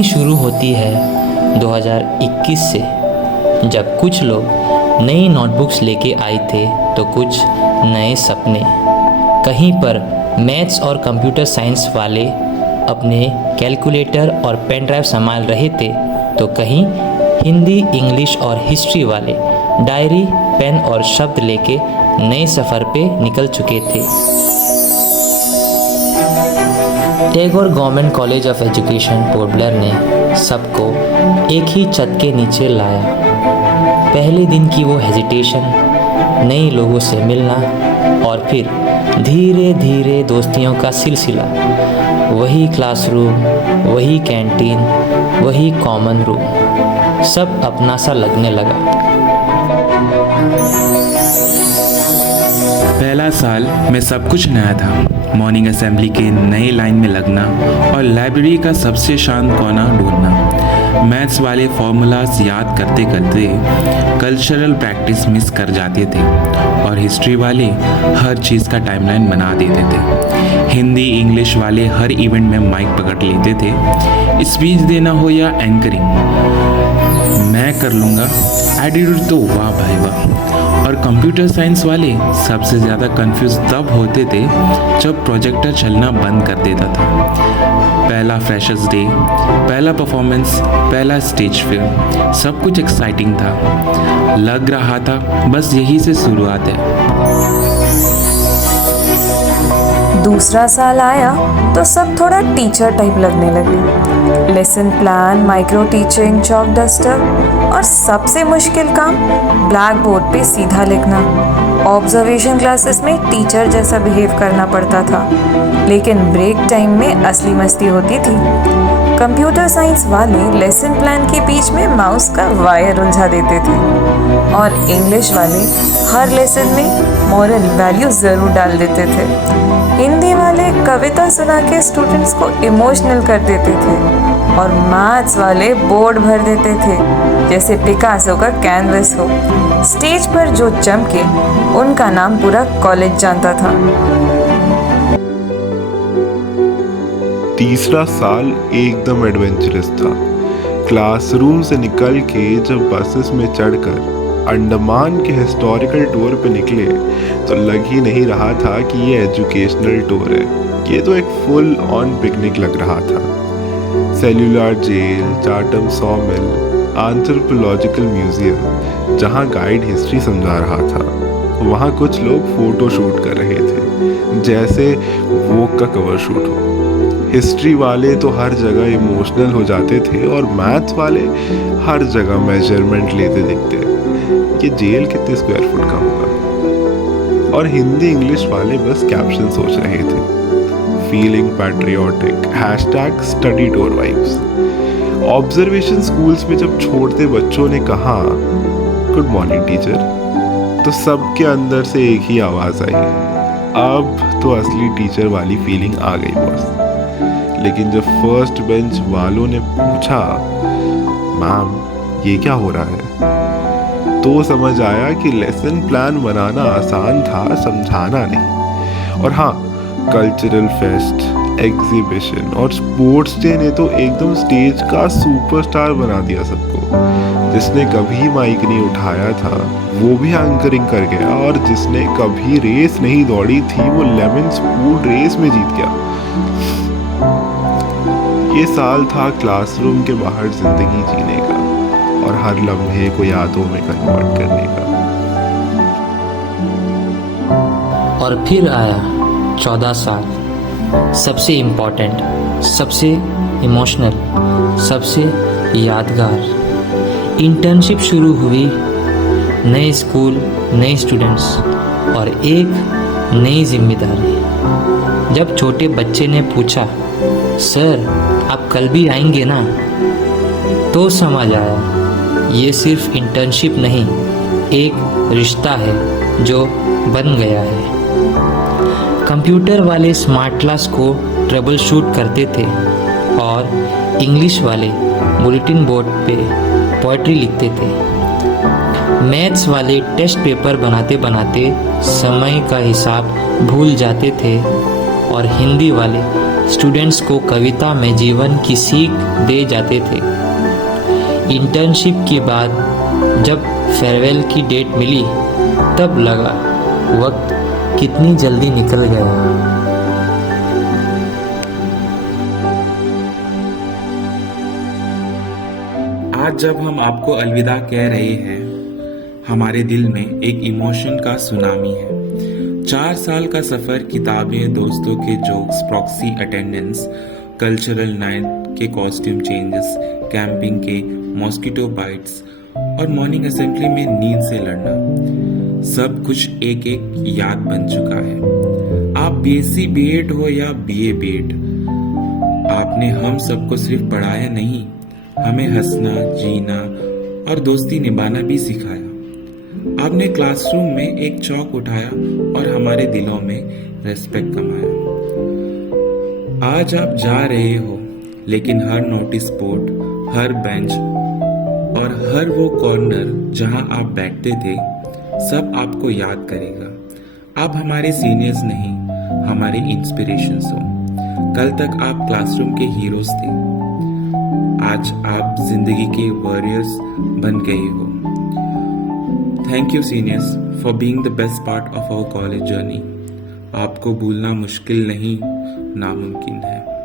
कहानी शुरू होती है 2021 से, जब कुछ लोग नई नोटबुक्स लेके आए थे तो कुछ नए सपने। कहीं पर मैथ्स और कंप्यूटर साइंस वाले अपने कैलकुलेटर और पेन ड्राइव संभाल रहे थे, तो कहीं हिंदी, इंग्लिश और हिस्ट्री वाले डायरी, पेन और शब्द लेके नए सफ़र पे निकल चुके थे। Tagore government college of education port Blair ने सबको एक ही छत के नीचे लाया। पहले दिन की वो हेजिटेशन, नए लोगों से मिलना और फिर धीरे धीरे दोस्तियों का सिलसिला। वही क्लासरूम, वही कैंटीन, वही कॉमन रूम, सब अपना सा लगने लगा। पहला साल में सब कुछ नया था। मॉर्निंग असेंबली के नए लाइन में लगना और लाइब्रेरी का सबसे शांत कोना ढूंढना। मैथ्स वाले फॉर्मूलाज याद करते करते कल्चरल प्रैक्टिस मिस कर जाते थे और हिस्ट्री वाले हर चीज़ का टाइमलाइन बना देते थे। हिंदी, इंग्लिश वाले हर इवेंट में माइक पकड़ लेते थे। स्पीच देना हो या एंकरिंग, मैं कर लूँगा, एटीट्यूड तो वाह भाई वाह। और कंप्यूटर साइंस वाले सबसे ज़्यादा कंफ्यूज तब होते थे जब प्रोजेक्टर चलना बंद कर देता था। पहला फ्रेशर्स डे, पहला परफॉर्मेंस, पहला स्टेज फिल्म, सब कुछ एक्साइटिंग था। लग रहा था बस यही से शुरुआत है। दूसरा साल आया तो सब थोड़ा टीचर टाइप लगने लगे। Lesson plan, micro teaching, chalk duster और सबसे मुश्किल काम ब्लैक बोर्ड पे सीधा लिखना। ऑब्जर्वेशन क्लासेस में टीचर जैसा बिहेव करना पड़ता था, लेकिन ब्रेक टाइम में असली मस्ती होती थी। कंप्यूटर साइंस वाले लेसन प्लान के बीच में माउस का वायर उलझा देते थे और इंग्लिश वाले हर लेसन में मॉरल वैल्यू ज़रूर डाल देते थे। हिंदी वाले कविता सुना के स्टूडेंट्स को इमोशनल कर देते थे और मैथ्स वाले बोर्ड भर देते थे जैसे पिकासो का कैनवस हो। स्टेज पर जो चमके उनका नाम पूरा कॉलेज जानता था। तीसरा साल एकदम एडवेंचरस था। क्लासरूम से निकल के जब बसेस में चढ़कर अंडमान के हिस्टोरिकल टूर पे निकले तो लग ही नहीं रहा था कि ये एजुकेशनल टूर है, ये तो एक फुल ऑन पिकनिक लग रहा था। Cellular jail, Chatham sawmill, anthropological museum, जहाँ गाइड हिस्ट्री समझा रहा था, वहाँ कुछ लोग फोटो शूट कर रहे थे जैसे वोग का कवर शूट हो। हिस्ट्री वाले तो हर जगह इमोशनल हो जाते थे और मैथ्स वाले हर जगह मेजरमेंट लेते दिखते, ये जेल कितने स्क्वायर फुट का होगा। और हिंदी इंग्लिश वाले बस कैप्शन सोच रहे थे, feeling patriotic, hashtag study tour vibes. Observation schools में जब छोटे बच्चों ने कहा गुड मॉर्निंग टीचर, तो सबके अंदर से एक ही आवाज़ आई, अब तो असली टीचर वाली फीलिंग आ गई बॉस। लेकिन जब फर्स्ट बेंच वालों ने पूछा मैम ये क्या हो रहा है, तो समझ आया कि लेसन प्लान बनाना आसान था, समझाना नहीं। और हाँ, कल्चरल फेस्ट, एग्जीबिशन और स्पोर्ट्स डे ने तो एकदम स्टेज का सुपरस्टार बना दिया सबको। जिसने कभी माइक नहीं उठाया था वो भी एंकरिंग कर गया और जिसने कभी रेस नहीं दौड़ी थी वो लेमन स्पून रेस में जीत गया। ये साल था क्लासरूम के बाहर जिंदगी जीने का और हर लम्हे को यादों में कन्वर्ट करने का। और फिर आया 14 साल, सबसे इम्पोर्टेंट, सबसे इमोशनल, सबसे यादगार। इंटर्नशिप शुरू हुई, नए स्कूल, नए स्टूडेंट्स और एक नई जिम्मेदारी। जब छोटे बच्चे ने पूछा सर आप कल भी आएंगे ना, तो समझ आया ये सिर्फ इंटर्नशिप नहीं, एक रिश्ता है जो बन गया है। कंप्यूटर वाले स्मार्ट क्लास को ट्रबल शूट करते थे और इंग्लिश वाले बुलेटिन बोर्ड पे पोएट्री लिखते थे। मैथ्स वाले टेस्ट पेपर बनाते बनाते समय का हिसाब भूल जाते थे और हिंदी वाले स्टूडेंट्स को कविता में जीवन की सीख दे जाते थे। इंटर्नशिप के बाद जब फेयरवेल की डेट मिली तब लगा वक्त कितनी जल्दी निकल गया। आज जब हम आपको अलविदा कह रहे हैं, हमारे दिल में एक इमोशन का सुनामी है। 4 साल का सफर, किताबें, दोस्तों के jokes, proxy attendance, cultural night के कॉस्ट्यूम चेंजेस, कैंपिंग के मॉस्किटो बाइट्स और मॉर्निंग असेंबली में नींद से लड़ना, सब कुछ एक एक याद बन चुका है। आप बीएससी बीएड हो या बीए बीएड, आपने हम सबको सिर्फ पढ़ाया नहीं, हमें हंसना, जीना और दोस्ती निभाना भी सिखाया। आपने क्लासरूम में एक चौक उठाया और हमारे दिलों में रेस्पेक्ट कमाया। आज आप जा रहे हो, लेकिन हर नोटिस बोर्ड, हर बेंच और हर वो कॉर्नर जहां आप बैठते थे, सब आपको याद करेगा। आप हमारे सीनियर्स नहीं, हमारे इंस्पिरेशंस हो। कल तक आप क्लासरूम के हीरोज थे, आज आप जिंदगी के वॉरियर्स बन गए हो। Thank you seniors for being the best part of our college journey. आपको भूलना मुश्किल नहीं, नामुमकिन है।